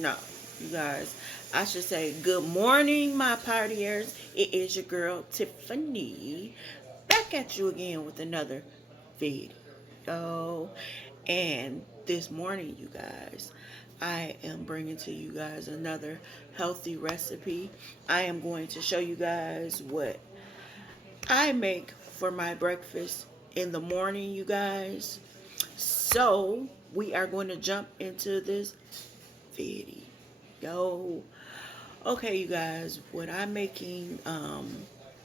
No, you guys. I should say good morning, my partiers. It is your girl Tiffany, back at you again with another video. And this morning, you guys, I am bringing to you guys another healthy recipe. I am going to show you guys what I make for my breakfast in the morning, you guys. So we are going to jump into this video. Okay, you guys, what I'm making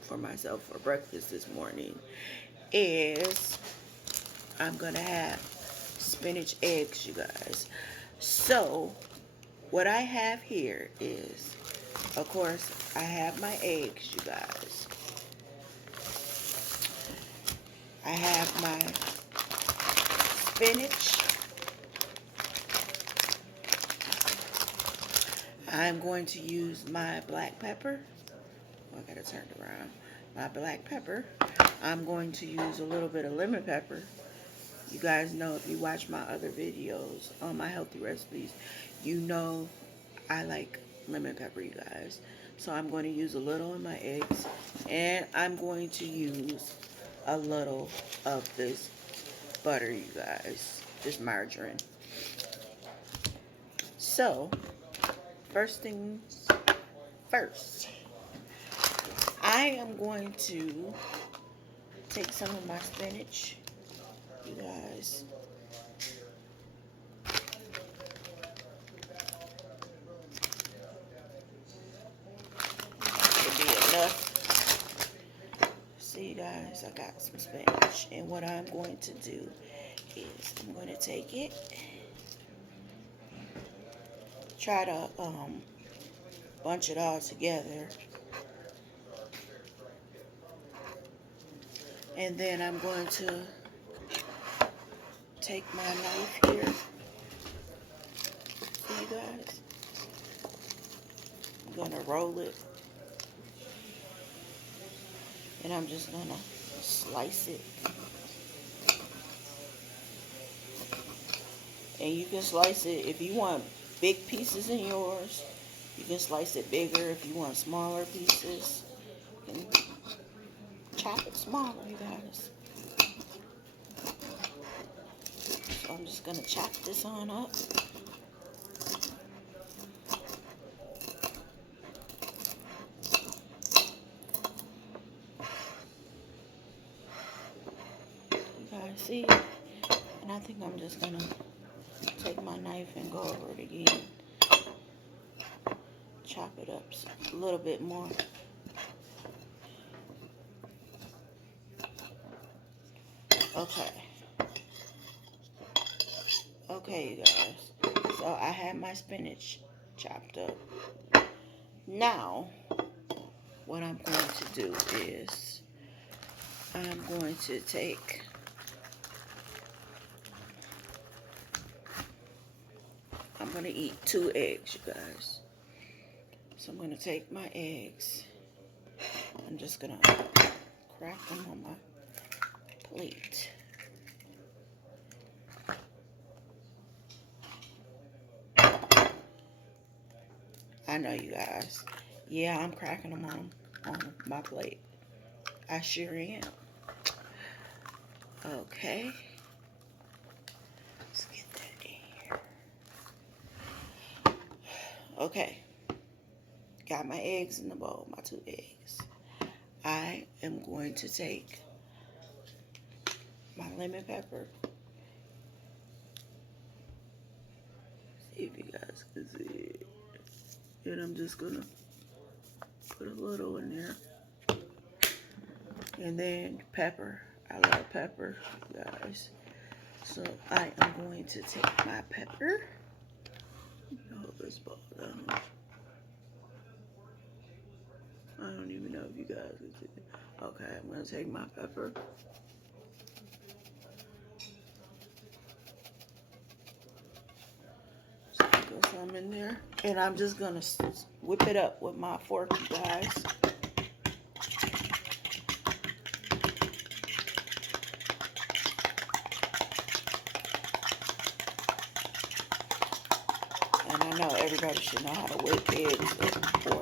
for myself for breakfast this morning is I'm gonna have spinach eggs, you guys. So what I have here is, of course, I have my eggs, you guys. I have my spinach. I'm going to use my black pepper. Oh, I gotta turn it around. My black pepper. I'm going to use a little bit of lemon pepper. You guys know, if you watch my other videos on my healthy recipes, you know I like lemon pepper, you guys. So I'm going to use a little in my eggs, and I'm going to use a little of this butter, you guys, this margarine. So first things first, I am going to take some of my spinach, you guys. Should be enough. See, you guys, I got some spinach, and what I'm going to do is I'm going to take it, try to bunch it all together, and then I'm going to take my knife here. See, you guys, I'm going to roll it, and I'm just going to slice it. And you can slice it if you want big pieces in yours. You can slice it bigger if you want smaller pieces. You can chop it smaller, you guys. So I'm just going to chop this on up. You guys see? And I think I'm just going to take my knife and go over it again. Chop it up a little bit more. Okay. Okay, you guys. So I have my spinach chopped up. Now, what I'm going to do is I'm going to take I'm going to eat 2 eggs, you guys. So I'm going to take my eggs. I'm just going to crack them on my plate. I know, you guys. Yeah, I'm cracking them on my plate. I sure am. Okay. Let's get that in here. Okay. Got my eggs in the bowl, my 2 eggs. I am going to take my lemon pepper. See if you guys can see it. And I'm just gonna put a little in there. And then pepper. I love pepper, guys. So I am going to take my pepper. Hold this ball down. I don't even know if you guys can see it. Okay, I'm gonna take my pepper. Sprinkle some in there. And I'm just gonna whip it up with my fork, you guys. And I'm I know everybody should know how to whip eggs, or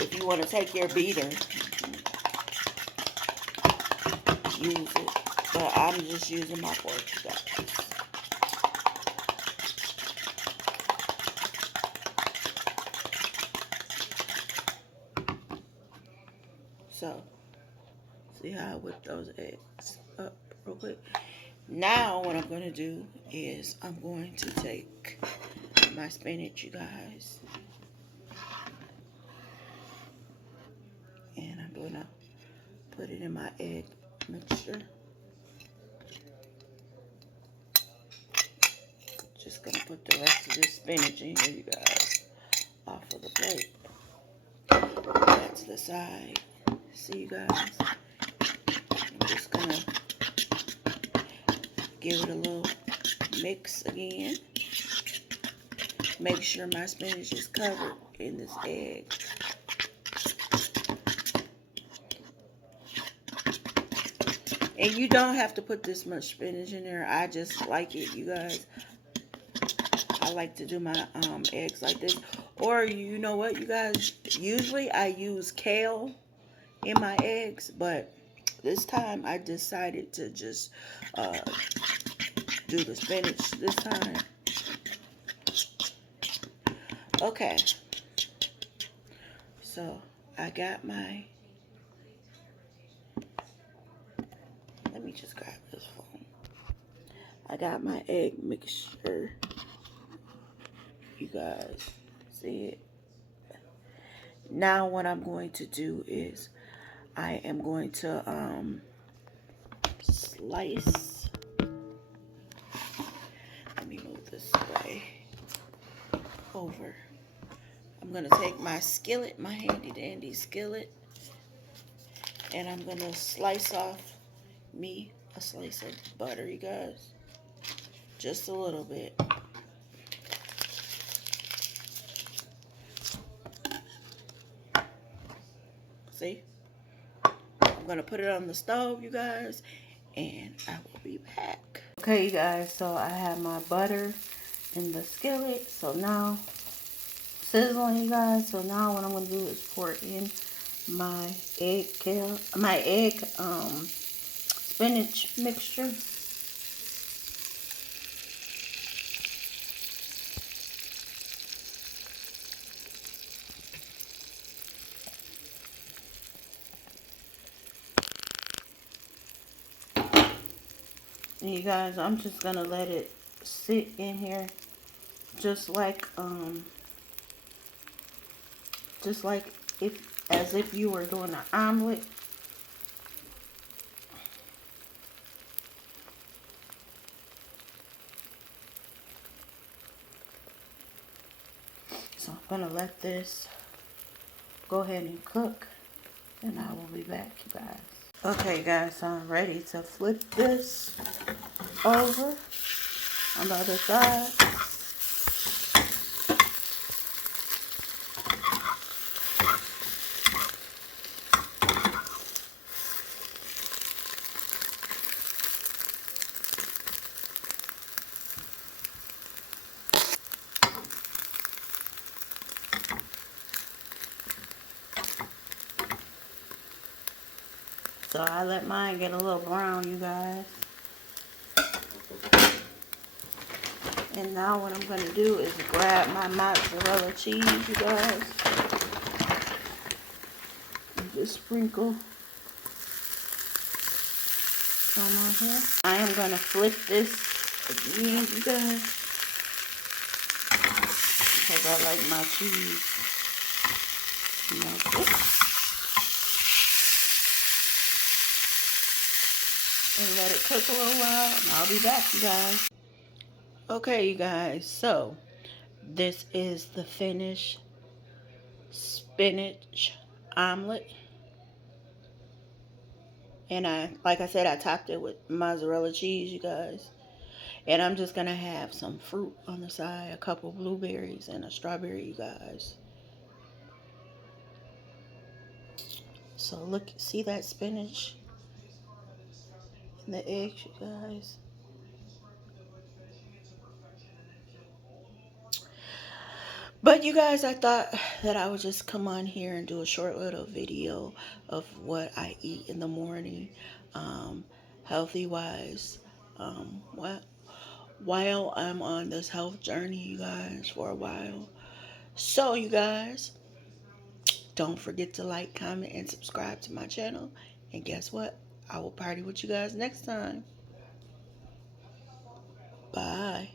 if you want to take your beater, use it. But I'm just using my fork, guys. So, see how I whip those eggs up real quick? Now, what I'm going to do is I'm going to take my spinach, you guys, and I'm going to put it in my egg mixture. Just going to put the rest of this spinach in here, you guys, off of the plate. That's the side. See, you guys? I'm just going to give it a little mix again. Make sure my spinach is covered in this egg. And you don't have to put this much spinach in there. I just like it, you guys. I like to do my eggs like this. Or you know what, you guys? Usually I use kale in my eggs, but this time I decided to just do the spinach this time. Okay. So I got my... Let me just grab this phone. I got my egg mixture. You guys see it? Now what I'm going to do is I am going to slice. Let me move this way over. I'm going to take my skillet, my handy dandy skillet, and I'm going to slice off me a slice of butter, you guys. Just a little bit. See? I'm going to put it on the stove, you guys, and I will be back. Okay, you guys, so I have my butter in the skillet. So now, sizzling, you guys. So now what I'm going to do is pour in my spinach mixture. And you guys, I'm just gonna let it sit in here, just like as if you were doing an omelet. So I'm gonna let this go ahead and cook, and I will be back, you guys. Okay, guys, so I'm ready to flip this over on the other side. So I let mine get a little brown, you guys. And now what I'm going to do is grab my mozzarella cheese, you guys. And just sprinkle some on here. I am going to flip this again, you guys. Because I like my cheese melted. And let it cook a little while. And I'll be back, you guys. Okay, you guys. So, this is the finished spinach omelet. And like I said, I topped it with mozzarella cheese, you guys. And I'm just going to have some fruit on the side. A couple blueberries and a strawberry, you guys. So look, see that spinach and the eggs, you guys. But you guys, I thought that I would just come on here and do a short little video of what I eat in the morning, healthy wise. What while I'm on this health journey, you guys, for a while. So you guys, don't forget to like, comment, and subscribe to my channel. And guess what? I will party with you guys next time. Bye.